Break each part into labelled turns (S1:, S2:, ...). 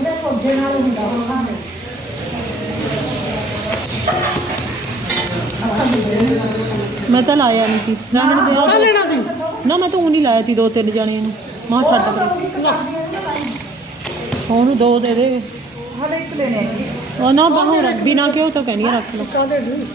S1: ਨਾਲ ਹੁੰਦਾ
S2: ਮੈਂ ਤਾਂ ਲਾਇਆ ਨਹੀਂ ਸੀ। ਰਾਮਣ ਦੇ
S3: ਕਾ ਲੈਣਾ ਤੀ
S2: ਨਾ ਮੈਂ ਤਾਂ ਉਹ ਨਹੀਂ ਲਾਇਆ ਸੀ ਦੋ ਤਿੰਨ ਜਾਣੀਆਂ ਨੂੰ। ਮਾਂ ਛੱਡ ਪਰੇ ਉਹਨੂੰ ਦੋ ਦੇ ਦੇ।
S1: ਹਲੇ ਇੱਕ ਲੈਣੇ
S2: ਉਹ ਨਾ ਬਾਹਰ ਬਿਨਾ ਕਿਉਂ ਤਾਂ ਕਹਿੰਦੀ ਆ ਰੱਖ ਲਓ
S3: ਕਾਦੇ ਦੀ
S2: ਮੀਂਹ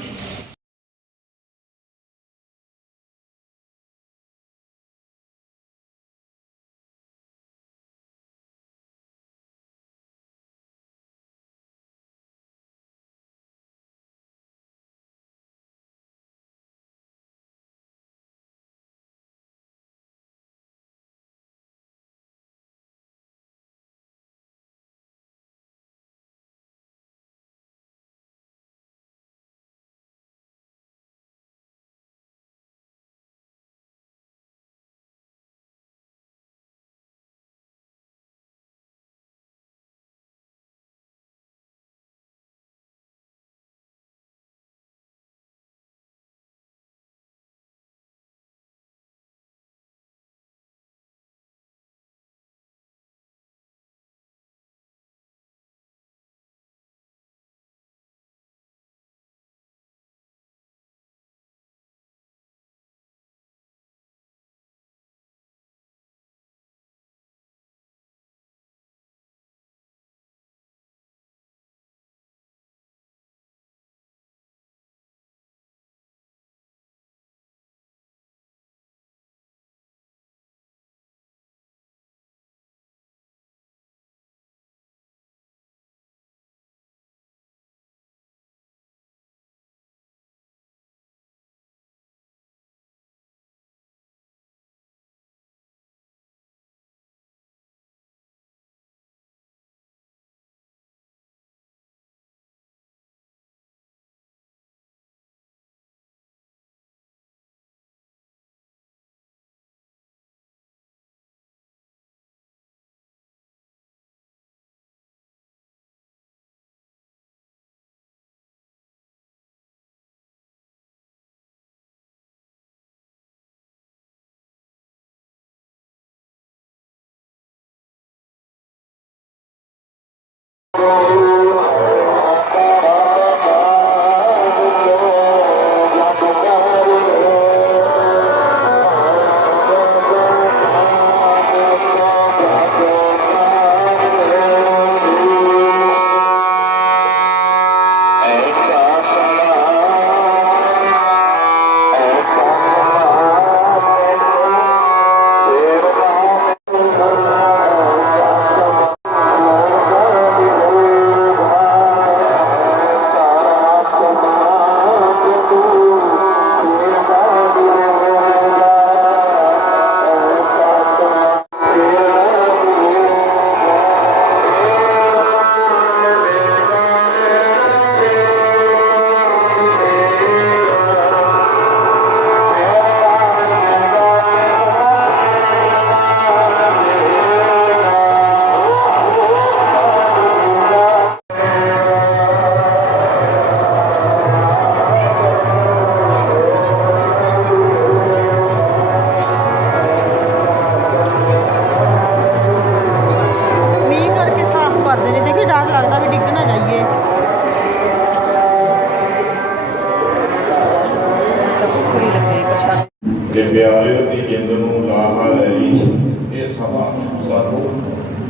S4: ਸਾਨੂੰ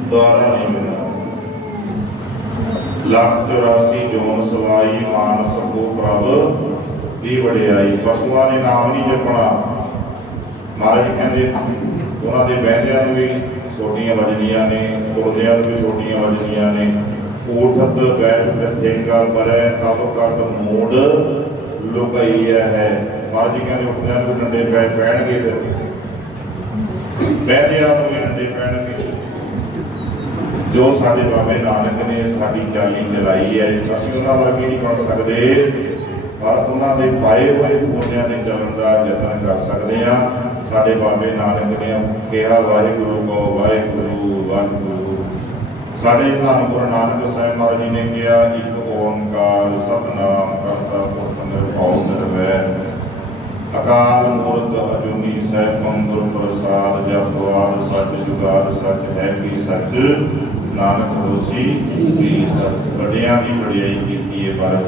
S4: ਦੁਆਰਾ ਨਹੀਂ ਮਿਲਣਾ। ਲੱਖ 84 ਜੋਨ ਸਵਾਈ ਮਾਨਸ ਕੋ ਪ੍ਰਭ ਦੀ ਵਡਿਆਈ, ਪਸ਼ੂਆਂ ਨੇ ਨਾਮ ਨਹੀਂ ਜਪਣਾ। ਮਹਾਰਾਜ ਕਹਿੰਦੇ, ਉਹਨਾਂ ਦੇ ਬਹਿੰਦਿਆਂ ਨੂੰ ਵੀ ਸੋਟੀਆਂ ਵੱਜਦੀਆਂ ਨੇ, ਤੁਰਦਿਆਂ ਨੂੰ ਵੀ ਸੋਟੀਆਂ ਵੱਜਦੀਆਂ ਨੇ। ਊਠਤ ਬੈਠ ਠੇਕਾ ਮਰੈ ਤਬ ਕਰਤ ਮੂਡ ਲੁਕਈ ਹੈ। ਮਹਾਰਾਜ ਕਹਿੰਦੇ, ਉੱਠਦਿਆਂ ਨੂੰ ਡੰਡੇ ਪੈ ਪੈਣਗੇ ਫਿਰ। ਬਹਿੰਦਿਆਂ ਨੂੰ ਵੀ ਪੈਣਗੇ ਜੋ ਸਾਡੇ ਬਾਬੇ ਨਾਨਕ ਨੇ ਸਾਡੀ ਚਾਲੀ ਚਲਾਈ ਹੈ, ਅਸੀਂ ਉਹਨਾਂ ਵਰਗੇ ਨਹੀਂ ਬਣ ਸਕਦੇ। ਪਰ ਉਹਨਾਂ ਦੇ ਪਾਏ ਹੋਏ ਪੋਨਿਆਂ ਦੇ ਚੱਲਣ ਦਾ ਯਤਨ ਕਰ ਸਕਦੇ ਆ ਸਾਡੇ ਬਾਬੇ ਨਾਨਕ ਨੇ ਕਿਹਾ, ਵਾਹਿਗੁਰੂ ਕੋ ਵਾਹਿਗੁਰੂ ਵਾਹਿਗੁਰੂ। ਸਾਡੇ ਧੰਨ ਗੁਰੂ ਨਾਨਕ ਸਾਹਿਬ ਮਹਾਰਾਜ ਜੀ ਨੇ ਕਿਹਾ, ਇੱਕ ਓੰਕਾਰ ਸਤਨਾਮ ਕਰਤਾ ਪੁਰਖ ਨਿਰਭਉ ਨਿਰਵੈਰ ਅਕਾਲ ਮੂਰਤ ਅਜੂਨੀ ਸੈਭੰ ਗੁਰ ਪ੍ਰਸਾਦ ਜਪ ਵਾਰ ਜੁਗਾਰ ਸੱਚ ਹੈ ਕੀ ਸੱਚ? ਨਾਨਕ ਹੋਸੀ ਵੀ ਸਤ ਵੱਡਿਆਂ ਦੀ ਵਡਿਆਈ ਕੀਤੀ ਹੈ ਬਾਬਾ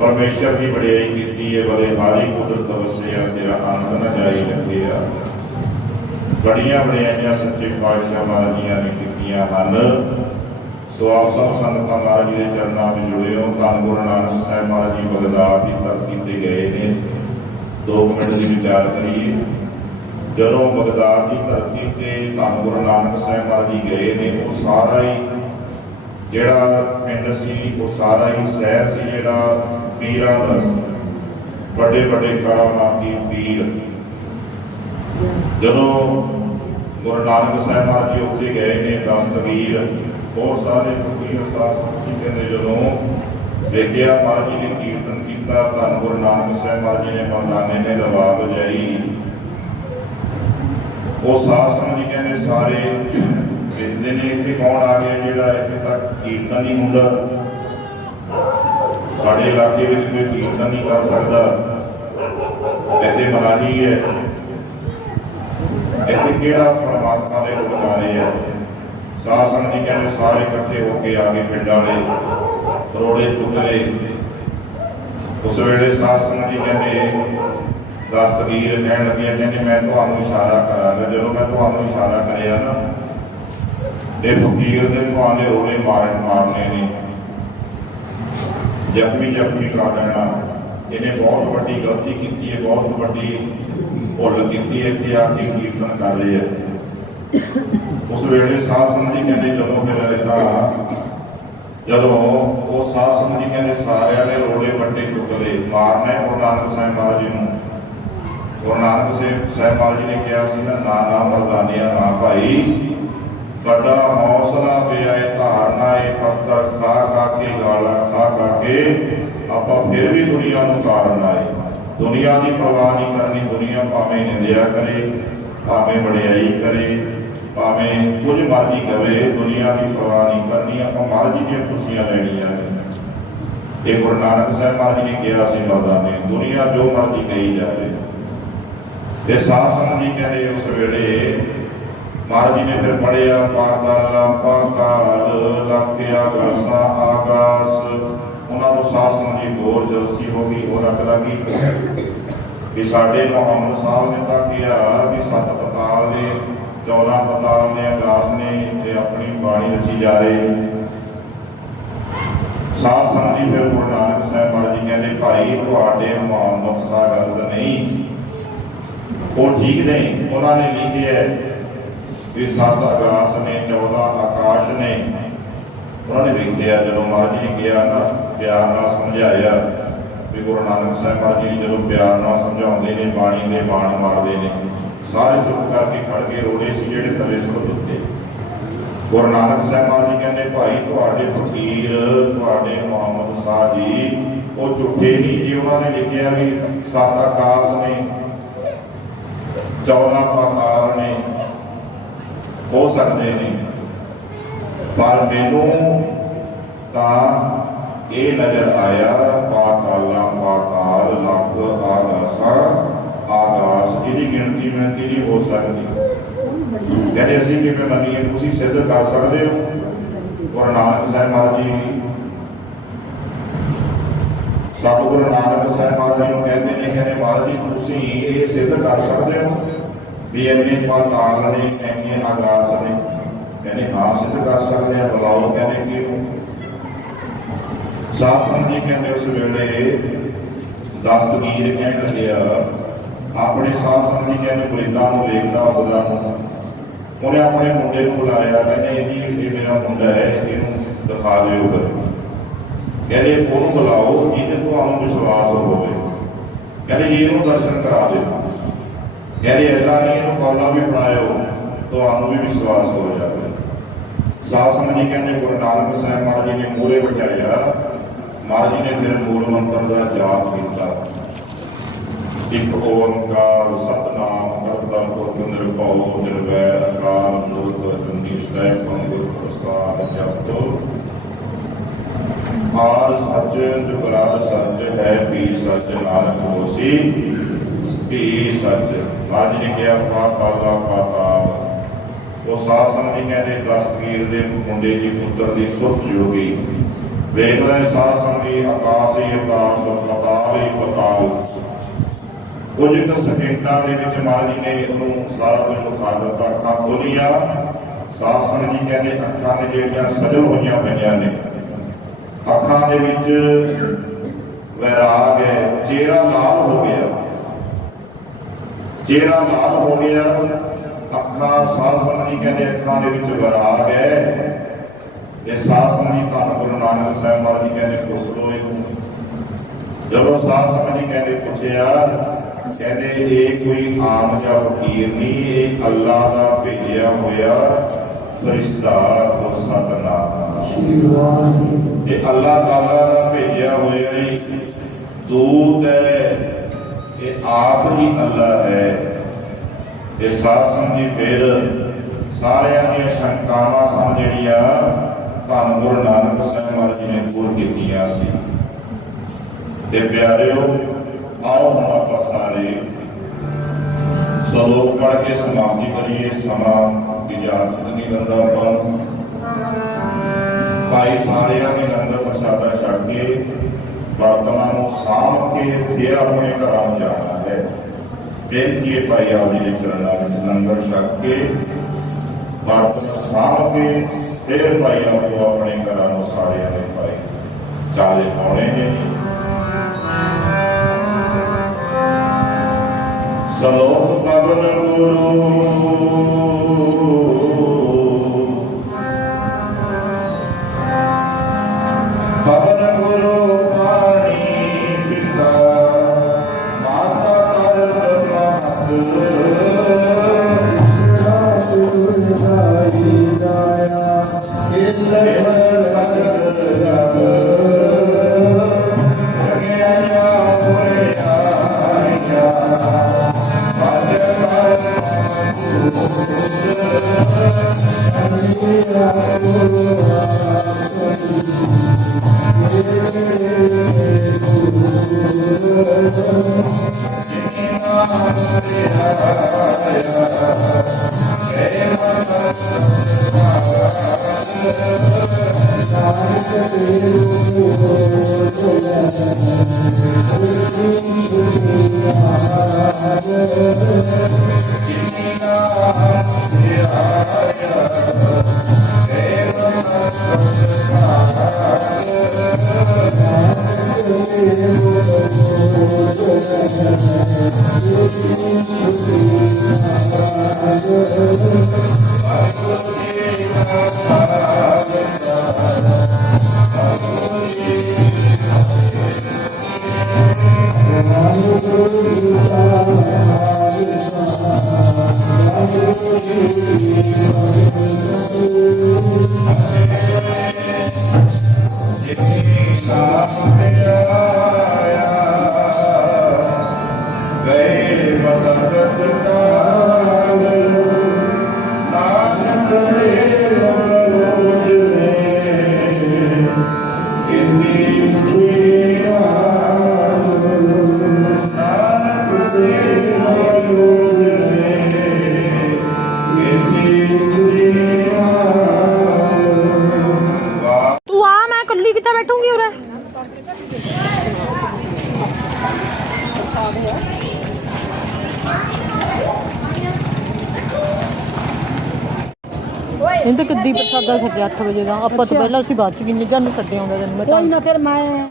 S4: ਪਰਮੇਸ਼ਰ ਦੀ ਵਡਿਆਈ ਕੀਤੀ ਹੈ ਬਲੇ ਹਾਰੀ ਕੁਦਰਤ ਵਸਿਆ ਤੇਰਾ ਆਨੰਦ ਨਾ ਜਾਈ ਲੱਗਿਆ ਬੜੀਆਂ ਵਡਿਆਈਆਂ ਸੱਚੇ ਪਾਤਸ਼ਾਹ ਮਹਾਰਾਜ ਜੀਆਂ ਨੇ ਕੀਤੀਆਂ ਹਨ। ਸੋ ਆਪ ਸਭ ਸੰਗਤਾਂ ਮਹਾਰਾਜ ਦੇ ਚਰਨਾਂ ਵਿੱਚ ਜੁੜਿਓ ਧੰਨ ਗੁਰੂ ਨਾਨਕ ਸਾਹਿਬ ਮਹਾਰਾਜ ਜੀ ਬਗਦਾਦ ਦੀ ਧਰਤੀ ਤੇ ਗਏ ਨੇ। ਦੋ ਮਿੰਟ ਦੀ ਵਿਚਾਰ ਕਰੀਏ। ਜਦੋਂ ਬਗਦਾਦ ਦੀ ਧਰਤੀ ਤੇ ਧੰਨ ਗੁਰੂ ਨਾਨਕ ਸਾਹਿਬ ਮਹਾਰਾਜ ਜੀ ਗਏ ਨੇ, ਉਹ ਸਾਰਾ ਹੀ ਜਿਹੜਾ ਪਿੰਡ ਸੀ, ਉਹ ਸਾਰਾ ਹੀ ਸ਼ਹਿਰ ਸੀ ਜਿਹੜਾ ਪੀਰਾਂ ਦਾ ਸੀ। ਵੱਡੇ ਵੱਡੇ ਕਰਾਮਾਤੀ ਪੀਰ। ਜਦੋਂ ਗੁਰੂ ਨਾਨਕ ਸਾਹਿਬ ਮਹਾਰਾਜ ਜੀ ਉੱਥੇ ਗਏ ਨੇ ਦਸਤਗੀਰ ਬਹੁਤ ਸਾਰੇ ਫਕੀਰ ਸਾਹਿਬ ਜੀ ਕਹਿੰਦੇ ਜਦੋਂ ਦੇਖਿਆ ਮਹਾਰਾਜ ਜੀ ਨੇ ਕੀਰਤਨ ਕੀਤਾ, ਧੰਨ ਗੁਰੂ ਨਾਨਕ ਸਾਹਿਬ ਮਹਾਰਾਜ ਜੀ ਨੇ ਮਰਦਾਨੇ ਨੇ ਲਵਾ ਵਜਾਈ ਉਹ ਸਾਧ ਸੰਗਤ ਜੀ ਕਹਿੰਦੇ, ਸਾਰੇ ਕਹਿੰਦੇ ਨੇ ਇੱਥੇ ਕੌਣ ਆ ਗਿਆ ਜਿਹੜਾ ਇੱਥੇ ਤੱਕ ਕੀਰਤਨ ਨਹੀਂ ਹੁੰਦਾ? ਸਾਡੇ ਇਲਾਕੇ ਵਿੱਚ ਕੋਈ ਕੀਰਤਨ ਨਹੀਂ ਕਰ ਸਕਦਾ। ਇੱਥੇ ਮਹਾਰਾਜੀ ਹੈ। ਇੱਥੇ ਕਿਹੜਾ ਪਰਮਾਤਮਾ ਦੇ ਗੁਣ ਗਾ ਰਹੇ ਆ ਸਾਧ ਸੰਗਤ ਜੀ ਕਹਿੰਦੇ, ਸਾਰੇ ਇਕੱਠੇ ਹੋ ਕੇ ਆ ਗਏ ਪਿੰਡ ਵਾਲੇ ਰੋੜੇ ਚੁੱਕ ਲਏ ਉਸ ਵੇਲੇ ਸਾਧ ਸੰਗਤ ਜੀ ਕਹਿੰਦੇ ਦਸਤਗੀਰ ਕਹਿਣ ਲੱਗੇ ਕਹਿੰਦੇ, ਮੈਂ ਤੁਹਾਨੂੰ ਇਸ਼ਾਰਾ ਕਰਾਂਗਾ। ਜਦੋਂ ਮੈਂ ਤੁਹਾਨੂੰ ਇਸ਼ਾਰਾ ਕਰਿਆ ਨਾ, ਤੇ ਫਕੀਰ ਦੇ ਤੁਹਾਨੇ ਰੋੜੇ ਮਾਰਨ ਮਾਰਨੇ ਨੇ। ਜ਼ਖਮੀ ਜ਼ਖਮੀ ਕਰ ਦੇਣਾ। ਇਹਨੇ ਬਹੁਤ ਵੱਡੀ ਗਲਤੀ ਕੀਤੀ ਹੈ, ਬਹੁਤ ਵੱਡੀ ਭੁੱਲ ਕੀਤੀ ਹੈ ਕਿ ਆ ਕੇ ਕੀਰਤਨ ਕਰ ਰਹੇ ਆ। ਉਸ ਵੇਲੇ ਸਾਧ ਸੰਗਤ ਜੀ ਕਹਿੰਦੇ, ਜਦੋਂ ਫਿਰ ਏਦਾਂ ਜਦੋਂ ਉਹ ਸਾਧ ਸੰਗਤ ਜੀ ਕਹਿੰਦੇ ਸਾਰਿਆਂ ਨੇ ਰੋਲੇ ਵੱਟੇ ਚੁੱਕ ਲਏ, ਮਾਰਨਾ ਹੈ ਗੁਰੂ ਨਾਨਕ ਸਾਹਿਬ ਮਹਾਰਾਜ ਜੀ ਨੂੰ। ਗੁਰੂ ਨਾਨਕ ਸਾਹਿਬ ਮਹਾਰਾਜ ਜੀ ਨੇ ਕਿਹਾ ਸੀ ਨਾ, ਨਾਨਾ ਮਰਦਾਨਿਆ ਨਾ ਭਾਈ ਵੱਡਾ ਹੌਸਲਾ ਪਿਆ ਧਾਰਨਾ ਏ, ਪੱਤਰ ਖਾ ਖਾ ਕੇ ਗਾਲਾਂ ਖਾ ਖਾ ਕੇ ਆਪਾਂ ਫਿਰ ਵੀ ਦੁਨੀਆ ਨੂੰ ਤਾਰਨਾ ਏ। ਦੁਨੀਆ ਦੀ ਪਰਵਾਹ ਨਹੀਂ ਕਰਨੀ, ਦੁਨੀਆ ਭਾਵੇਂ ਨਿੰਦਿਆ ਕਰੇ, ਭਾਵੇਂ ਵਡਿਆਈ ਕਰੇ ਭਾਵੇਂ ਕੁਝ ਮਰਜ਼ੀ ਕਰੇ, ਦੁਨੀਆ ਦੀ ਪਰਵਾਹ ਨਹੀਂ ਕਰਨੀ, ਆਪਾਂ ਮਹਾਰਾਜ ਦੀਆਂ ਖੁਸ਼ੀਆਂ ਲੈਣੀਆਂ ਨੇ। ਇਹ ਗੁਰੂ ਨਾਨਕ ਸਾਹਿਬ ਮਹਾਰਾਜ ਨੇ ਕਿਹਾ ਸੀ ਮਰਦਾਨੇ, ਦੁਨੀਆ ਜੋ ਮਰਜ਼ੀ ਕਹੀ ਜਾਵੇ। ਤੇ ਸਾਧ ਜੀ ਕਹਿੰਦੇ ਉਸ ਵੇਲੇ ਮਹਾਰਾਜ ਜੀ ਨੇ ਫਿਰ ਪੜਿਆ ਪਾਤਾਲਾ, ਪਾਤਾਲ, ਲੱਖਿਆ ਗਾਸਾ ਆਕਾਸ ਉਹਨਾਂ ਨੂੰ ਸਾਧ ਜੀ ਹੋਰ ਜਲਸੀ ਹੋ ਗਈ ਹੋਰ ਅੱਗ ਲੱਗੀ। ਵੀ ਸਾਡੇ ਮੁਹੰਮਦ ਸਾਹਿਬ ਨੇ ਤਾਂ ਕਿਹਾ ਵੀ ਸੱਤ ਪਤਾਲ ਨੇ 14 ਪਤਾਲ ਨੇ ਆਕਾਸ਼ ਨੇ ਤੇ ਆਪਣੀ ਬਾਣੀ ਰਚੀ ਜਾ ਰਹੇ। ਸਾਧ ਸੰਗਤ ਜੀ, ਫਿਰ ਗੁਰੂ ਨਾਨਕ ਸਾਹਿਬ ਮਹਾਰਾਜ ਜੀ ਕਹਿੰਦੇ, ਭਾਈ, ਤੁਹਾਡੇ ਮੁਹੰਮਦ ਸਾਹਿਬ ਗਲਤ ਨਹੀਂ। ਉਹ ਠੀਕ ਨਹੀਂ, ਉਹਨਾਂ ਨੇ ਲਿਖਿਆ ਹੈ ਵੀ ਸੱਤ ਆਕਾਸ਼ ਨੇ 14 ਆਕਾਸ਼ ਨੇ। ਉਹਨਾਂ ਨੇ ਵੇਖਿਆ ਜਦੋਂ ਮਹਾਰਾਜ ਜੀ ਨੇ ਕਿਹਾ ਨਾ, ਪਿਆਰ ਨਾਲ ਸਮਝਾਇਆ ਵੀ ਗੁਰੂ ਨਾਨਕ ਸਾਹਿਬ ਮਹਾਰਾਜ ਜੀ ਜਦੋਂ ਪਿਆਰ ਨਾਲ ਸਮਝਾਉਂਦੇ ਨੇ, ਬਾਣੀ ਦੇ ਬਾਣ ਮਾਰਦੇ ਨੇ ਸਾਰੇ ਚੁੱਪ ਕਰਕੇ ਖੜ ਕੇ ਰੋੜੇ ਸੀ ਜਿਹੜੇ ਥੱਲੇ ਸੁੱਟ ਦਿੱਤੇ। ਗੁਰੂ ਨਾਨਕ ਸਾਹਿਬ ਜੀ ਕਹਿੰਦੇ, ਭਾਈ, ਤੁਹਾਡੇ ਫਕੀਰ, ਤੁਹਾਡੇ ਮੁਹੰਮਦ ਸਾਹ ਜੀ, ਉਹ ਝੂਠੇ ਨਹੀਂ ਜੀ, ਉਹਨਾਂ ਨੇ ਲਿਖਿਆ ਵੀ ਸੱਤ ਆਕਾਸ਼ ਨੇ 14 ਪਾਤਾਲ ਨੇ, ਹੋ ਸਕਦੇ ਨੇ। ਪਰ ਮੈਨੂੰ ਤਾਂ ਇਹ ਨਜ਼ਰ ਆਇਆ, ਪਾਤਾਲਾਂ, ਪਾਤਾਲ, ਲੱਖ ਆਗਾਸਾ ਆਗਾਸ ਇਹਦੀ ਗਿਣਤੀ ਮੈਂ ਨਹੀਂ ਹੋ ਸਕਦੀ। ਕਹਿੰਦੇ ਅਸੀਂ ਕਿਵੇਂ ਮੰਨੀਏ? ਤੁਸੀਂ ਸਿੱਧ ਕਰ ਸਕਦੇ ਹੋ? ਗੁਰੂ ਨਾਨਕ ਸਾਹਿਬ ਮਹਾਰਾਜ ਜੀ ਸਤਿਗੁਰੂ ਨਾਨਕ ਸਾਹਿਬ ਮਹਾਰਾਜ ਨੂੰ ਕਹਿੰਦੇ ਨੇ, ਕਹਿੰਦੇ ਮਹਾਰਾਜ ਜੀ, ਤੁਸੀਂ ਇਹ ਸਿੱਧ ਕਰ ਸਕਦੇ ਹੋ ਵੀ ਇੰਨੇ ਪਾਤਾਲ ਨੇ ਇੰਨੇ ਆਗਾਸ ਨੇ। ਕਹਿੰਦੇ ਹਾਂ, ਸਿੱਧ ਕਰ ਸਕਦੇ ਆ ਬੁਲਾਓ, ਕਹਿੰਦੇ ਕਿ ਸਾਧ ਸੰਗਤ ਜੀ ਕਹਿੰਦੇ ਉਸ ਵੇਲੇ ਦਸਤਗੀਰ ਕਹਿਣ ਲੱਗਿਆ ਆਪਣੇ ਸਾਧ ਸੰਗਤ ਜੀ ਕਹਿੰਦੇ ਮੁਰੀਦਾਂ ਨੂੰ ਵੇਖਦਾ ਉਹਦਾ ਉਹਨੇ ਆਪਣੇ ਮੁੰਡੇ ਨੂੰ ਬੁਲਾਇਆ, ਕਹਿੰਦੇ ਇਹ ਜੀ ਇਹ ਮੇਰਾ ਮੁੰਡਾ ਹੈ, ਇਹਨੂੰ ਦਿਖਾ ਦਿਓ ਫਿਰ। ਕਹਿੰਦੇ ਉਹਨੂੰ ਬੁਲਾਓ, ਜਿਹਦੇ ਤੁਹਾਨੂੰ ਵਿਸ਼ਵਾਸ ਹੋਵੇ। ਕਹਿੰਦੇ ਜੀ ਇਹਨੂੰ ਦਰਸ਼ਨ ਕਰਾ ਦਿਓ। ਕਹਿੰਦੇ ਏਦਾਂ ਨਹੀਂ, ਇਹਨੂੰ ਕੌਲਾ ਵੀ ਬਣਾਇਓ, ਤੁਹਾਨੂੰ ਵੀ ਵਿਸ਼ਵਾਸ ਹੋ ਜਾਵੇ। ਸਾਧ ਸੰਗਤ ਜੀ ਕਹਿੰਦੇ ਗੁਰੂ ਨਾਨਕ ਸਾਹਿਬ ਮਹਾਰਾਜ ਜੀ ਨੇ ਮੂਹਰੇ ਬਿਠਾਇਆ ਮਹਾਰਾਜ ਜੀ ਨੇ ਫਿਰ ਮੂਲ ਮੰਤਰ ਦਾ ਜਾਪ ਕੀਤਾ। ਇੱਕ ਓੰਕਾਰ ਸਤਨਾਮ ਕਰਤਾ ਪੁਰਖ ਨਿਰਭਉ ਨਿਰਵੈਰ ਅਕਾਲ ਮੂਰਤ ਅਜੂਨੀ ਸੈ ਗੁਰ ਪ੍ਰਸਾਦ ਜਪਤੋ ਆਰ ਸੱਚ ਜੁਗਲਾ ਸੱਚ ਹੈ ਵੀ ਸੱਚ ਨਾਨਕ ਹੋਸੀ ਵੀ ਸੱਚ ਅੱਜ ਨੇ ਕਿਹਾ ਪਾਤਾਲਾ ਪਾਤਾਲ ਉਹ ਸਾਸਨ ਜੀ ਕਹਿੰਦੇ ਦਸਤਗੀਰ ਦੇ ਮੁੰਡੇ ਜੀ ਪੁੱਤਰ ਦੀ ਸੁਰਤ ਜੋਗੀ ਵੇਖ ਲੈ ਸਾਸਨ ਜੀ ਆਕਾਸ਼ ਹੀ ਆਕਾਸ਼ ਪਤਾਲ ਹੀ ਪਤਾਲ ਕੁਝ ਕੁ ਸਕਿੰਟਾਂ ਦੇ ਵਿੱਚ ਮਹਾਰਾਜ ਨੇ ਉਹਨੂੰ ਸਾਰਾ ਕੁਝ ਵਿਖਾ ਦਿੱਤਾ ਅੱਖਾਂ ਖੋਲੀਆਂ ਸਾਸਨ ਜੀ ਕਹਿੰਦੇ ਅੱਖਾਂ ਦੇ ਜਿਹੜੀਆਂ ਸਜਲ ਹੋਈਆਂ ਪਈਆਂ ਨੇ, ਅੱਖਾਂ ਦੇ ਵਿੱਚ ਵੈਰਾਗ ਹੈ, ਚਿਹਰਾ ਲਾਲ ਹੋ ਗਿਆ। ਚਿਹਰਾ ਲਾਲ ਹੋ ਗਿਆ, ਅੱਖਾਂ ਸਾਸਨ ਜੀ ਕਹਿੰਦੇ ਅੱਖਾਂ ਦੇ ਵਿੱਚ ਵੈਰਾਗ ਹੈ। ਇਹ ਸਾਸਨ ਜੀ ਧੰਨ ਗੁਰੂ ਨਾਨਕ ਸਾਹਿਬ ਮਹਾਰਾਜ ਜੀ ਕਹਿੰਦੇ, ਪੁੱਛ ਲੋ ਇਹਨੂੰ ਜਦੋਂ ਸਾਸਨ ਜੀ ਕਹਿੰਦੇ ਪੁੱਛਿਆ, ਕਹਿੰਦੇ ਇਹ ਕੋਈ ਆਮ ਜਾਂ ਫਕੀਰ ਨਹੀਂ, ਇਹ ਅੱਲਾ ਦਾ ਭੇਜਿਆ ਹੋਇਆ ਫਰਿਸ਼ਤਾ ਉਹ ਸਤਨਾਮ। ਇਹ ਅੱਲਾ ਤਾਲਾ ਦਾ ਭੇਜਿਆ ਹੋਇਆ ਹੀ, ਦੂਤ ਹੈ, ਇਹ ਆਪ ਹੀ ਅੱਲਾ ਹੈ। ਇਹ ਸਾਸਨ ਜੀ ਫਿਰ ਸਾਰਿਆਂ ਦੀਆਂ ਸ਼ੰਕਾਵਾਂ ਸਨ ਜਿਹੜੀਆਂ ਧੰਨ ਗੁਰੂ ਨਾਨਕ ਸਾਹਿਬ ਮਹਾਰਾਜ ਜੀ ਨੇ ਪੂਰ ਕੀਤੀਆਂ ਸੀ। ਤੇ ਪਿਆਰਿਓ, ਆਓ ਹੁਣ ਆਪਾਂ ਸਾਰੇ ਸਲੋਕ ਪੜ੍ਹ ਕੇ ਸਮਾਪਤੀ ਕਰੀਏ। ਸਮਾਂ ਇਜਾਜ਼ਤ ਨਹੀਂ ਦਿੰਦਾ ਆਪਾਂ ਭਾਈ ਸਾਰਿਆਂ ਨੇ ਲੰਗਰ ਪ੍ਰਸ਼ਾਦਾ ਛਕ ਕੇ ਬਰਤਨਾਂ ਨੂੰ ਸਾਂਭ ਕੇ ਫਿਰ ਆਪਣੇ ਘਰਾਂ ਨੂੰ ਜਾਣਾ ਹੈ। ਬੇਨਤੀ ਹੈ ਭਾਈ ਆਪ ਜੀ ਦੇ ਚਰਨਾਂ ਵਿੱਚ ਲੰਗਰ ਛਕ ਕੇ? ਬਰਤਨ ਸਾਂਭ ਕੇ ਫਿਰ ਭਾਈ ਆਪੋ ਆਪਣੇ ਘਰਾਂ ਨੂੰ ਸਾਰਿਆਂ ਨੇ ਭਾਈ ਚਾਲੇ ਪਾਉਣੇ ਨੇ। ਜੀ ਸਲੋਕ ਪਵਨ ਗੁਰੂ ਪਵਨ ਗੁਰੂ ਪਾਣੀ ਪਿਤਾ ਮਾਤਾ ਕਰਤ
S2: Senhor. ਪ੍ਰਸਾਦਾ ਸੱਜੇ 8 ਵਜੇ ਦਾ। ਆਪਾਂ ਤੋਂ ਪਹਿਲਾਂ ਅਸੀਂ ਬਾਅਦ ਚ ਕਿੰਨੇ ਜਨ ਆਉਂਦੇ ਤੈਨੂੰ ਮੈਂ ਤਾਂ
S1: ਕੋਈ ਨਾ ਫਿਰ ਮੈਂ